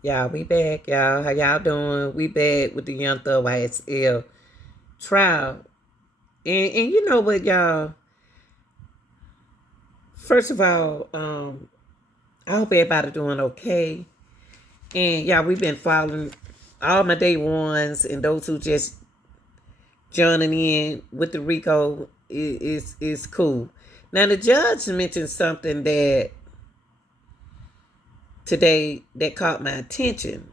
Y'all, we back, y'all. How y'all doing? We back with the Young Thug YSL trial. And you know what, y'all? First of all, I hope everybody doing okay. And y'all, we've been following all my day ones and those who just joining in with the Rico is cool. Now the judge mentioned something that today that caught my attention.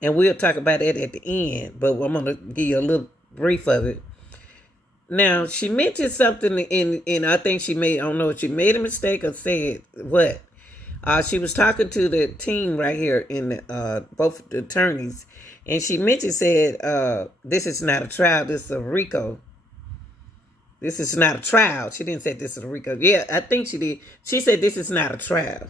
And we'll talk about that at the end, but I'm gonna give you a little brief of it. Now she mentioned something in I think she made, I don't know if she made a mistake or said what. She was talking to the team right here in both the attorneys, and she mentioned said this is not a trial, this is a Rico. This is not a trial. She didn't say this is a Rico. Yeah, I think she did. She said this is not a trial.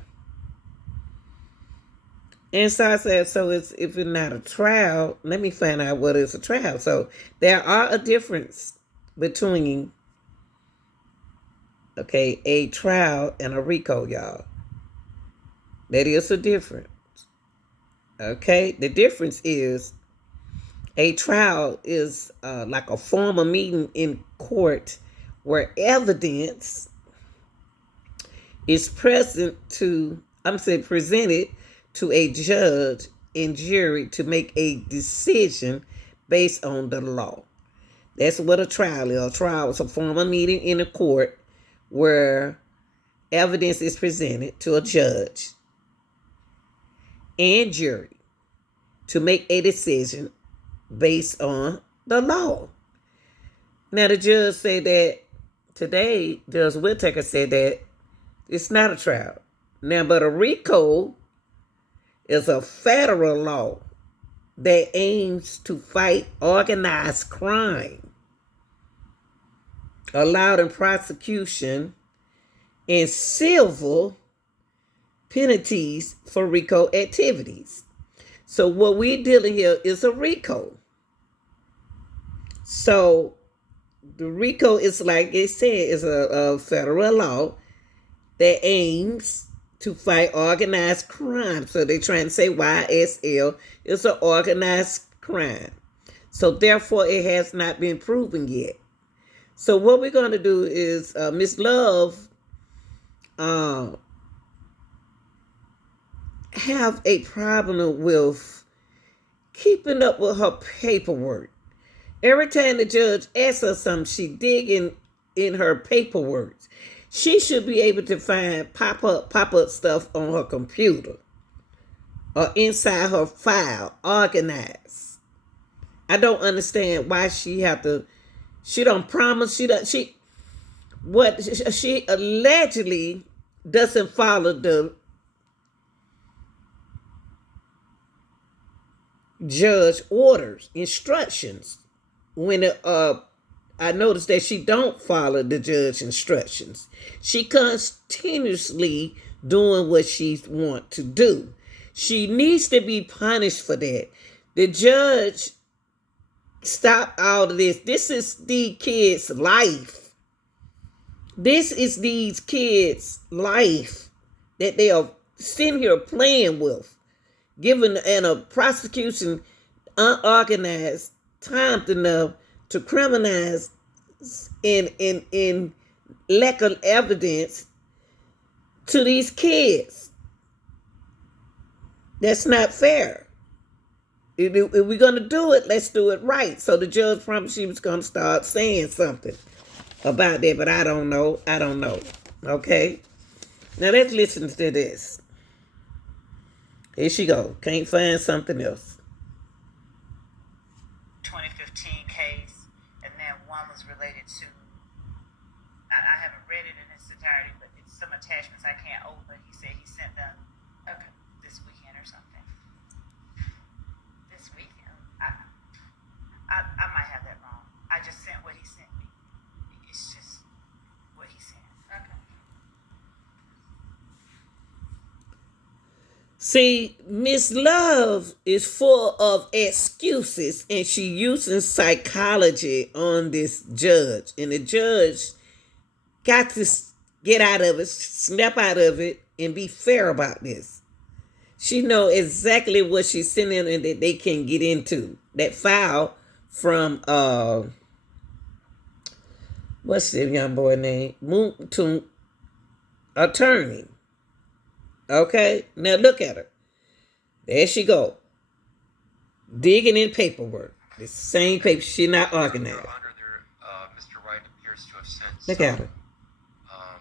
And so I said, so it's if it's not a trial, let me find out what is a trial. So there are a difference between a trial and a RICO, y'all. That is a difference. Okay, the difference is a trial is like a formal meeting in court where evidence is presented to a judge and jury to make a decision based on the law. That's what a trial is. A trial is a formal meeting in a court where evidence is presented to a judge and jury to make a decision based on the law. Now the judge said that today, Judge Whittaker said that it's not a trial. Now, but a RICO is a federal law that aims to fight organized crime, allowed in prosecution and civil penalties for RICO activities. So what we're dealing here is a RICO. So the RICO is, like it said, is a federal law that aims to fight organized crime. So they're trying to say YSL is an organized crime. So therefore, it has not been proven yet. So what we're going to do is Miss Love have a problem with keeping up with her paperwork. Every time the judge asks her something, she digging in her paperwork. She should be able to find pop-up stuff on her computer or inside her file, organized. I don't understand why she don't promise, she allegedly doesn't follow the judge orders, instructions. When I noticed that she don't follow the judge instructions. She continuously doing what she want to do. She needs to be punished for that. The judge stop all of this. This is the kids' life. This is these kids' life that they are sitting here playing with, given a prosecution unorganized time enough to criminalize in lack of evidence to these kids. That's not fair. If we're going to do it, let's do it right. So the judge promised she was going to start saying something about that, but I don't know. Okay? Now let's listen to this. Here she go. Can't find something else. 2015 case, and then one was related to, I haven't read it in its entirety, but it's some attachments I can't open. He said he sent them this weekend or something. This weekend? I might have that wrong. I just sent what he sent me. It's just what he sent. Okay. See, Miss Love is full of excuses, and she using psychology on this judge. And the judge got to get out of it, snap out of it, and be fair about this. She know exactly what she's sending and that they can get into. That file from what's the young boy name? Mounk Tounk attorney. Okay? Now look at her. There she go. Digging in paperwork. The same paper. She not organized. Mr. Wright appears to have sent Look at her. Um,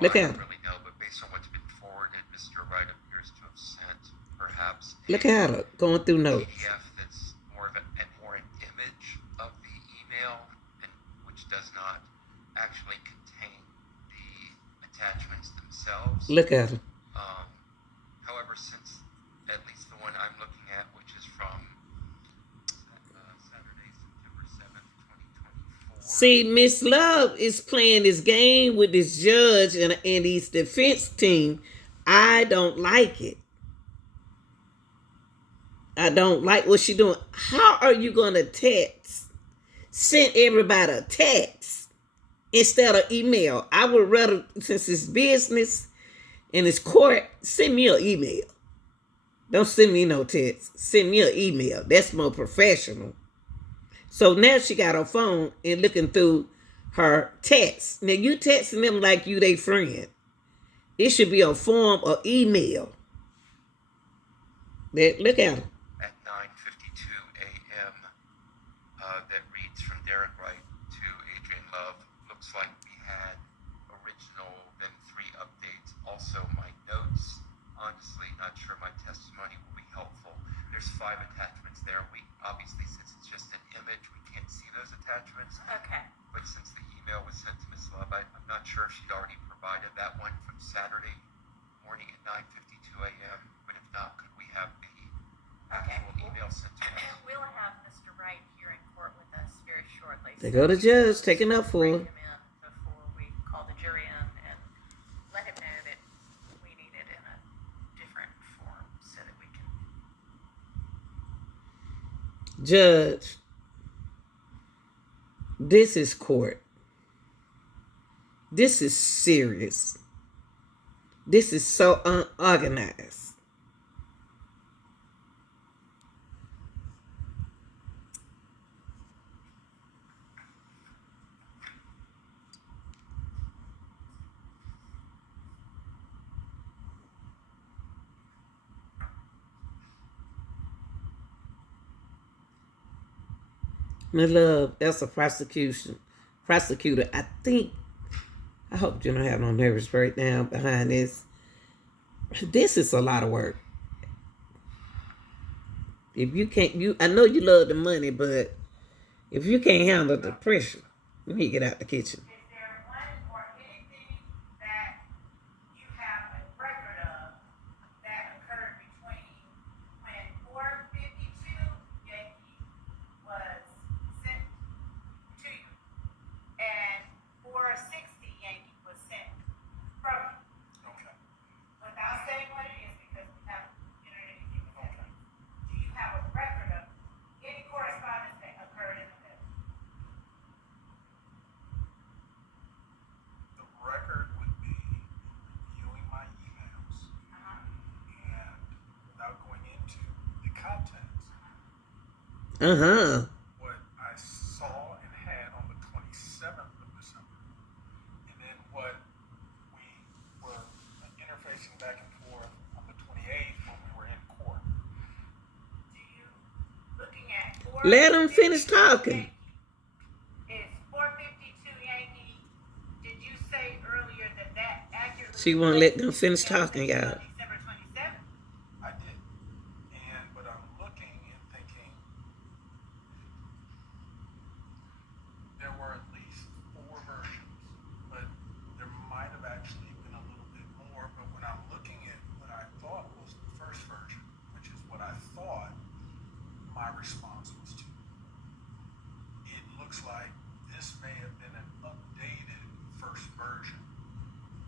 Look I at don't her. really know, but based on what's been forwarded, Mr. Wright appears to have sent perhaps Look at her going through notes. PDF that's more of more an image of the email, and which does not actually contain the attachments themselves. Look at her. However, since at least the one I'm looking at, which is from Saturday, September 7th, 2024. See, Miss Love is playing this game with this judge and his defense team. I don't like it. I don't like what she doing. How are you going to text? Send everybody a text instead of email. I would rather, since it's business and it's court, send me an email. Don't send me no text. Send me an email. That's more professional. So now she got her phone and looking through her texts. Now you texting them like you they friend. It should be a form of email. Look at her. At 9:52 a.m. That reads from Derek Wright to Adrian Love. Looks like we had original, then 3 updates. Also my notes. Honestly, not sure my testimony will be helpful. There's 5 attachments there. We obviously, since it's just an image, we can't see those attachments. Okay. But since the email was sent to Ms. Love, I'm not sure if she'd already provided that one from Saturday morning at 9:52 a.m. But if not, could we have the actual email sent to us? We'll have Mr. Wright here in court with us very shortly. They go to judge, taking up for Bring her. him in before we call the jury in and let him know that we need it in a different form so that we can. Judge, this is court. This is serious. This is so unorganized. My love, that's a prosecutor. I hope you don't have no nervous breakdown behind this. This is a lot of work. If you can't, I know you love the money, but if you can't handle the pressure, you need to get out the kitchen. Is there one or anything that you have a record of that occurred between when 452 Yankee was sent to you and 460 Yankee was sent from you? Okay. Without saying what it is, because we haven't entered anything with that. Do you have a record of any correspondence that occurred in the middle? The record would be reviewing my emails and without going into the contents, what I saw and had on the 27th of December, and then what we were interfacing back and forth on the 28th when we were in court. Do you, looking at Let them finish talking. Is 452 Yankee, did you say earlier that accurately? She won't let them finish talking, y'all. December 27th? I did. But I'm looking and thinking there were at least 4 versions, but there might have actually been a little bit more. But when I'm looking at what I thought was the first version, which is what I thought my response was to, it looks like this may have been an updated first version,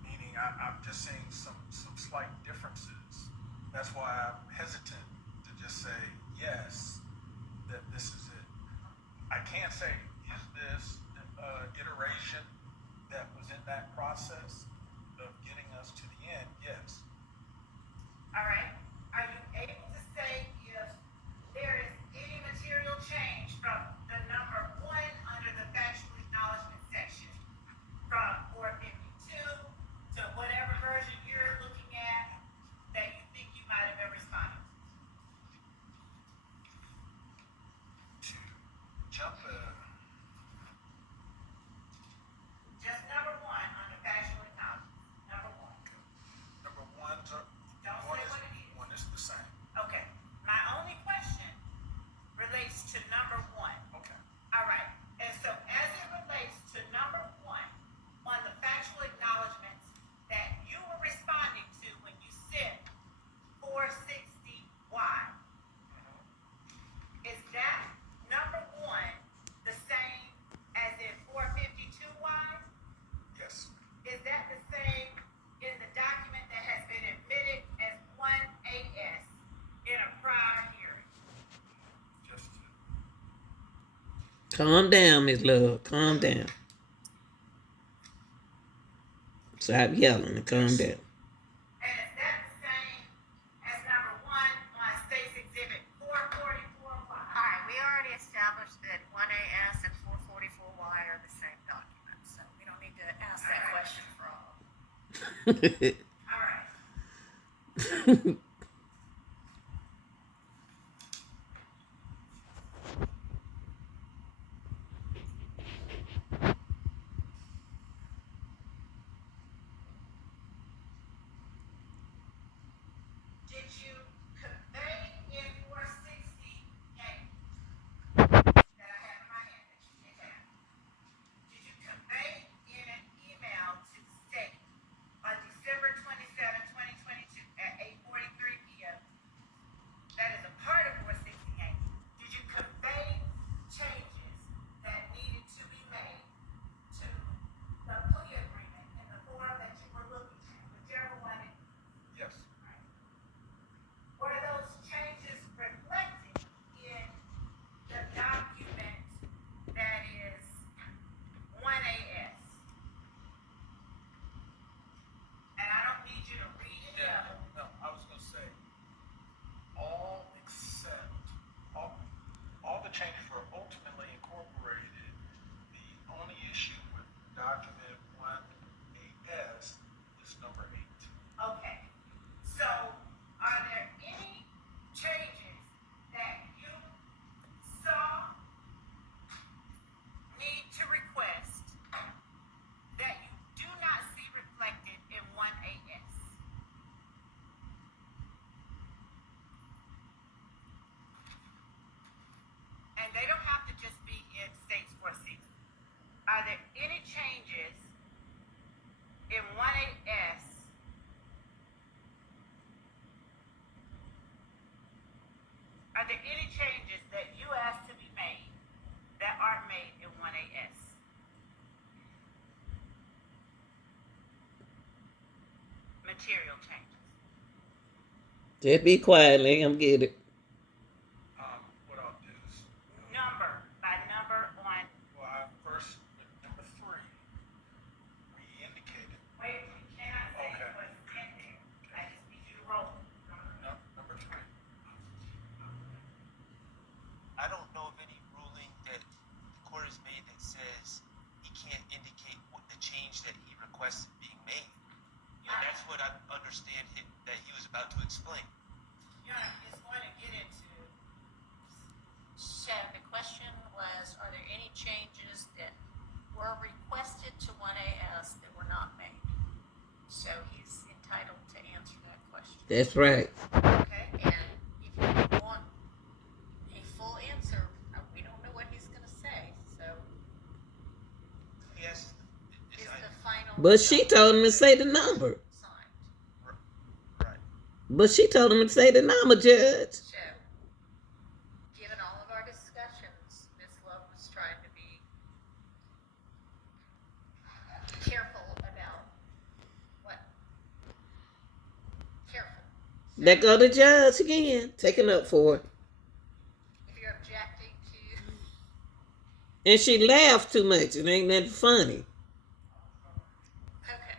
meaning I'm just seeing some slight differences. That's why I'm hesitant to just say yes, that this is it. I can't say, is this iteration that was in that process of getting us to the end? Yes. All right. Calm down, Miss Love. Calm down. Stop yelling and calm Yes. down. And is that the same as number one on State's Exhibit 444Y? All right, we already established that 1AS and 444Y are the same document, so we don't need to ask that question for all of them. All right. Did you convey in 468 that I have in my hand that you did have? Did you convey in an email to state on December 27, 2022 at 8:43 p.m. that is a part of 468? Did you convey changes that needed to be made to the plea agreement in the form that you were looking at, whichever one it is? Yes. Were those changes reflected in the document that is 1AS? And I don't need you to read any of them. No, I was going to say all except all the changes were ultimately incorporated. The only issue with document 1AS is number 8. Okay. So, are there any changes that you saw need to request that you do not see reflected in 1AS? And they don't have to just be in States 460. Are there any changes in 1AS Are there any changes that you asked to be made that aren't made in 1AS? Material changes. Just be quiet, let him get it. What I'll do is, Number by number on. well, I first, number 3, we indicated. Wait, you cannot say Okay. what's in there. I just need you to roll. No, number 3. I don't know of any ruling that the court has made that says he can't indicate what the change that he requested being made. And that's what I understand that he was about to explain. It's going to get into. So the question was, are there any changes that were requested to 1AS that were not made? So he's entitled to answer that question. That's right. Okay, and if you want a full answer, we don't know what he's gonna say, so Yes, is the final. But she told him to say the number. Signed. right. But she told him to say the number, Judge. So, given all of our discussions, Ms. Love was trying to be careful about what? Careful. So, Let go the judge again. Taking up for it. if you're objecting to, And she laughed too much. It ain't that funny. okay.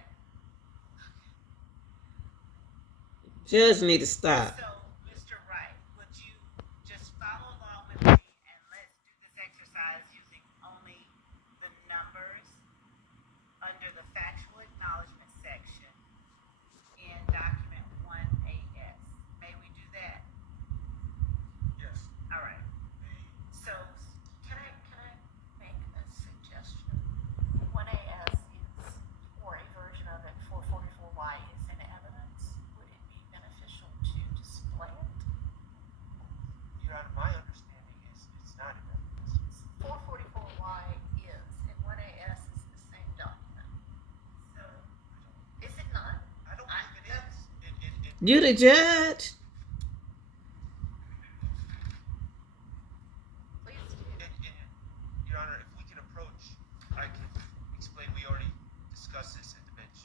Judge need to stop. So, Mr. Wright, would you just follow along with me and let's do this exercise using only the numbers under the factual acknowledgement section in document 1AS? May we do that? Yes. All right. So, can I make a suggestion? 1AS is, or a version of it, 444Y is in evidence. Would it be beneficial to display it? Your Honor, my understanding is it's not in evidence. 444Y is, and 1AS is the same document. So, is it not? I don't believe it is. You the judge? Please do. Your Honor, if we can approach, I can explain. We already discussed this at the bench.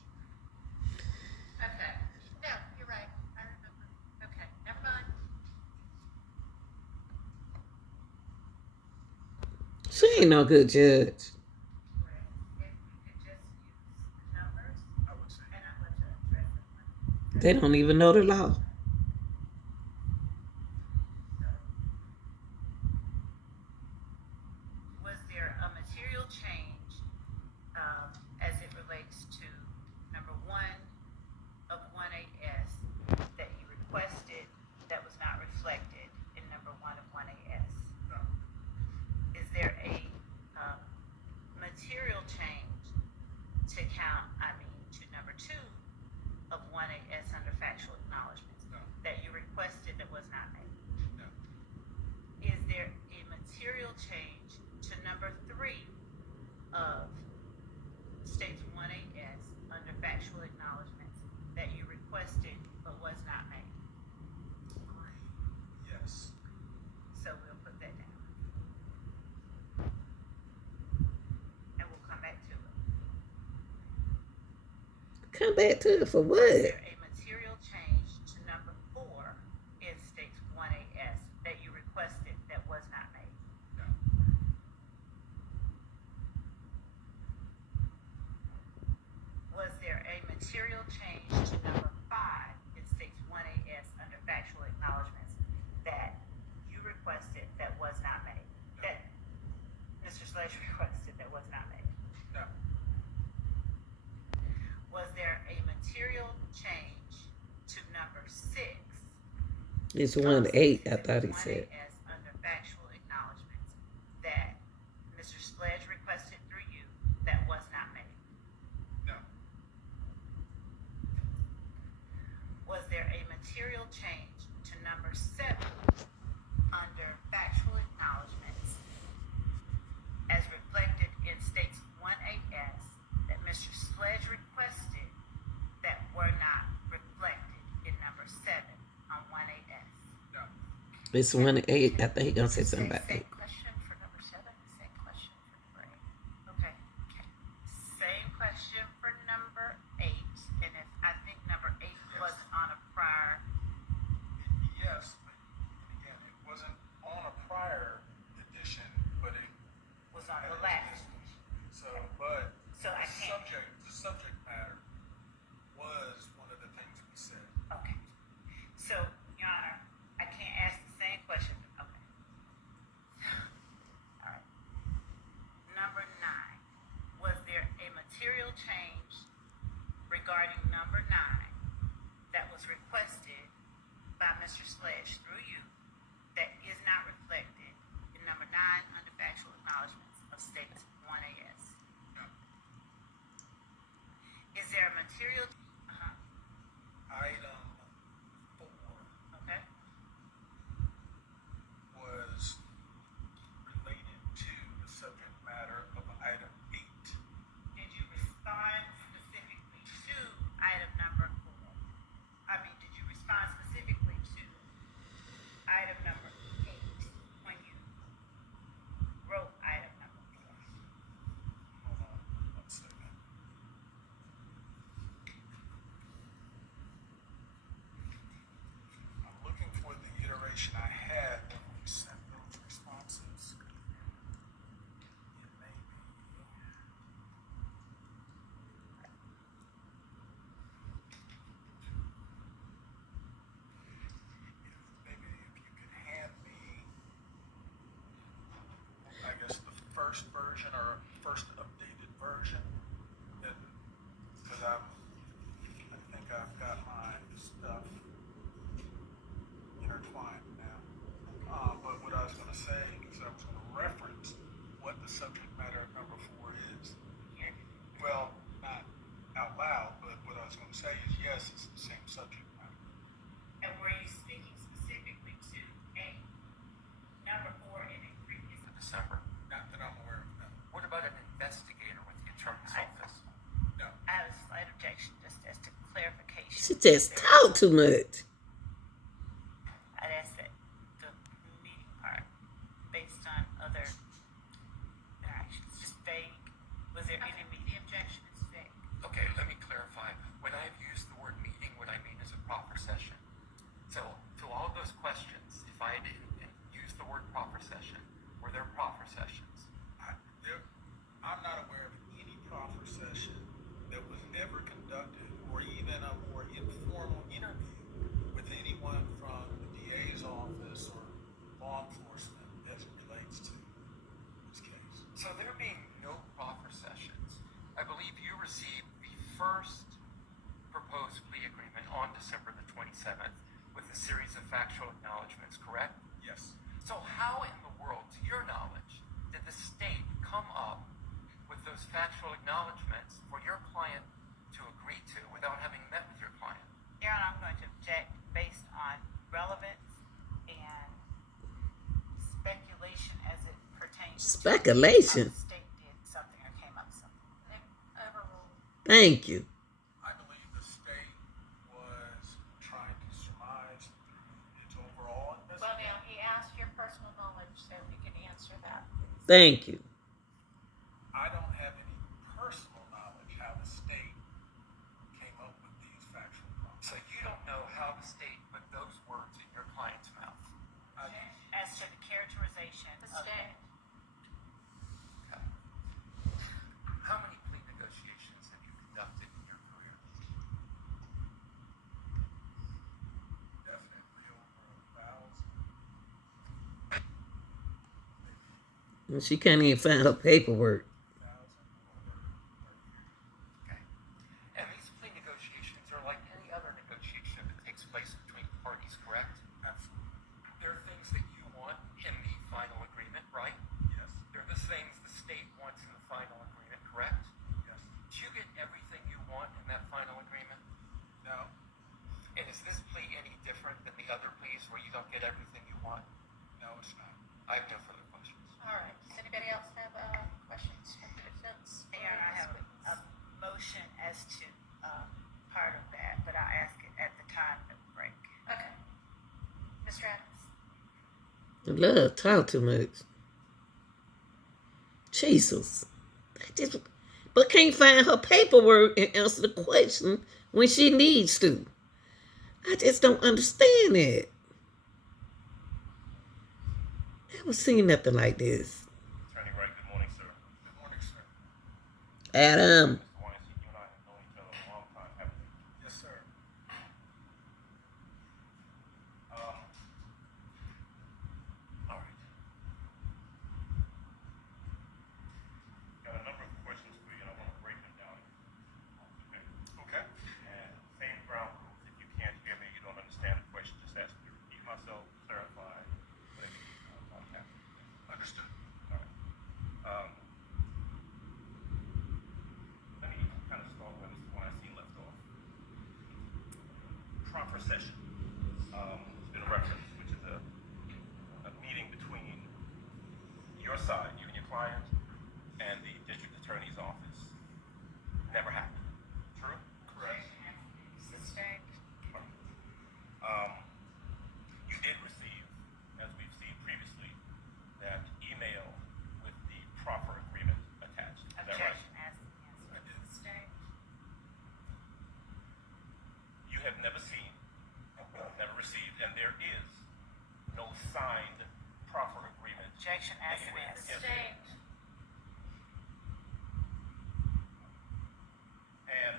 Okay. No, you're right. I remember. Okay, never mind. She ain't no good judge. Correct. If you could just use the numbers, I would say. and I'm going to address it. They don't even know the law. So, was there a material change as it relates to number one of 1AS that you requested that was not reflected in number one of 1AS? No. Is there a material change to number two of 1AS under factual acknowledgments No. that you requested that was not made? No. Is there a material change to number three of states 1AS under factual acknowledgments that you requested but was not made? 3, yes. So we'll put that down. And we'll come back to it. Come back to it for Is what? there a material change to number four in states 1AS that you requested that was not made? No. Was there a material change to number five in states 1AS under factual acknowledgments that you requested that was not made? That Mr. Sledge requested that was not made? No. Was there a material change to number six? It's 1-8, I thought he said. 1AS under factual acknowledgments that Mr. Sledge requested through you that was not made? No. Was there a material change to number seven under factual acknowledgments as reflected in states 1AS that Mr. Sledge requested that were not reflected in number seven on 1AS? No. It's 1-8. I think he gonna say something about Same 8. question for number seven, same question for number eight. Okay. Same question for number eight, and if I think number eight wasn't on a prior, Yes, but again, it wasn't on a prior edition, but it was on the last. So, but So I can't. the subject matter was one of the things we said. Okay. So, Your Honor, I can't ask the same question. Okay. All right. Number nine. Was there a material change regarding number nine that was requested by Mr. Sledge through you that is not reflected in number nine under factual acknowledgments of states 1AS? No. Is there a material? Item 4 Okay. was related to the subject matter of item 8. Did you respond specifically to item number four? Did you respond specifically to item number 8 when you wrote item number 4? Hold on one second. I'm looking for the iteration I had when we sent those responses. It may be. Maybe if you could hand me, I guess, the first version or first updated version, because I think I've got my stuff intertwined now. But what I was going to say is I was going to reference what the subject matter of number 4 is. Well, not out loud, but what I was going to say is yes, it's the same subject matter. And were you speaking specifically to a number 4 in a previous? December. Not that I'm aware of, no. What about an investigator with the attorney's office? No. I have a slight objection just as to clarification. She just talk too much. I'd ask that the meeting part, based on other interactions, just vague. Was there any meeting objection? It's vague. Okay, let me clarify. When I've used the word meeting, what I mean is a proper session. So, to all those questions, if I didn't use the word proper session, were there proper sessions? first proposed plea agreement on December the 27th with a series of factual acknowledgments, correct? Yes. So how in the world, to your knowledge, did the state come up with those factual acknowledgments for your client to agree to without having met with your client? Your Honor, I'm going to object based on relevance and speculation as it pertains Speculation? to how the state did something or came up with something. Overruled. Thank you. I believe the state was trying to surmise through its overall Well, investigation. now, he asked your personal knowledge, so we can answer that. Thank you. I don't have any personal knowledge how the state came up with these factual problems. So you don't know how the state put those words in your client's mouth? As to the characterization The of state. Okay. How many plea negotiations have you conducted in your career? Definitely over 1,000, And she can't even find her paperwork. 1,000 over 30 years. Okay. And these plea negotiations are like any other negotiation that takes place between parties, correct? Absolutely. There are things that you want in the final agreement, right? Yes. They're the things the state wants in the final agreement, correct? Yes. Did you get everything you want in that final agreement? No. And is this plea any different than the other pleas where you don't get everything you want? No, it's not. I have no further questions. All right, does anybody else have questions from the defense? Your Honor, I have a motion as to part of that, but I'll ask it at the time of the break. Okay. Mr. Adams? I love talk too much. Jesus. But can't find her paperwork and answer the question when she needs to. I just don't understand it. Never seen nothing like this. Attorney Wright, good morning, sir. Good morning, sir. Adam. Mr. Weinstein, you and I have known each other a long time, haven't we? Yes, sir. All right. Got a number of questions for you, and I want to break them down. Okay? Okay. And same ground rules. If you can't hear me, you don't understand the question, just ask me to repeat myself, clarify, whatever you need. I'm happy. Understood. All right. Let me kind of start where Mr. Weinstein left off. Proper session. It's been a reference, which is a meeting between your side, you and your client, and the district attorney's office. Never happened. True? Correct. Sustained. You did receive, as we've seen previously, that email with the proffer agreement attached. Is that right? Objection as the I answer. did. Sustained. You have never seen, never received, and there is no signed proffer agreement. Objection as an anywhere. answer. Yes, there is. And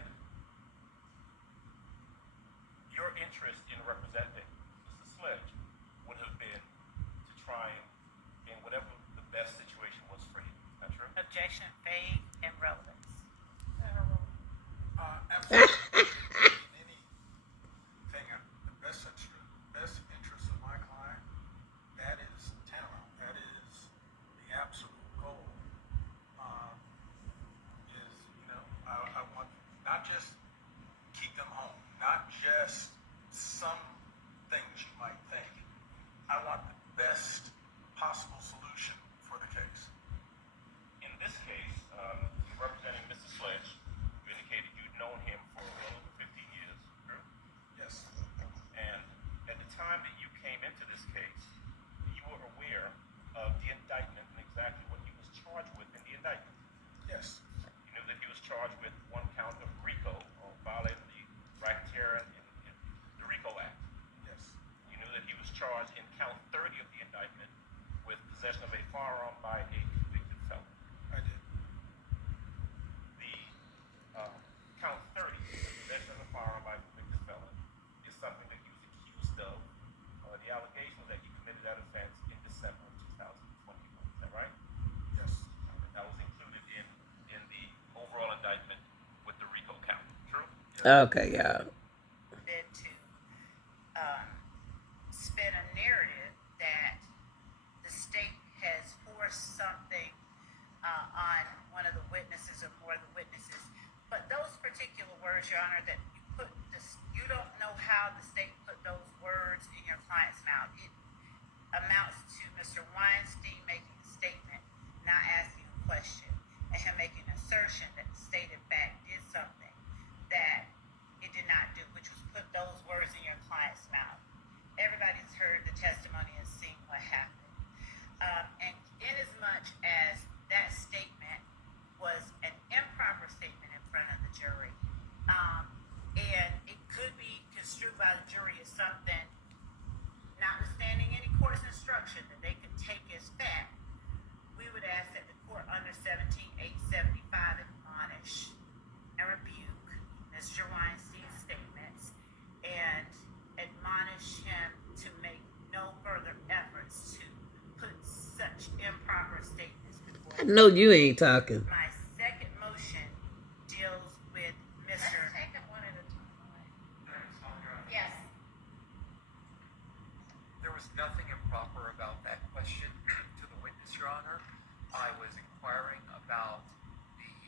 your interest in representing Mr. Sledge would have been to try and gain whatever the best situation was for you. Is that true? Objection vague and relevance. Absolutely. In anything, the best interest of my client, that is tantamount. That is the absolute goal. I want not just keep them home, not just some Okay, y'all. Been to spin a narrative that the state has forced something on one of the witnesses or more of the witnesses. But those particular words, Your Honor, that you put this, you don't know how the state put those words in your client's mouth. It amounts to Mr. Weinstein making a statement, not asking a question, and him making an assertion that the state, in fact, did something that it did not do, which was put those words in your client's mouth. Everybody's heard the testimony and seen what happened. And in as much as that statement was an improper statement in front of the jury, and it could be construed by the jury as something, notwithstanding any court's instruction, that they could take as fact, we would ask that the court under 17875 admonish and rebuke Mr. Weinstein's statements and admonish him to make no further efforts to put such improper statements before. I know you ain't talking.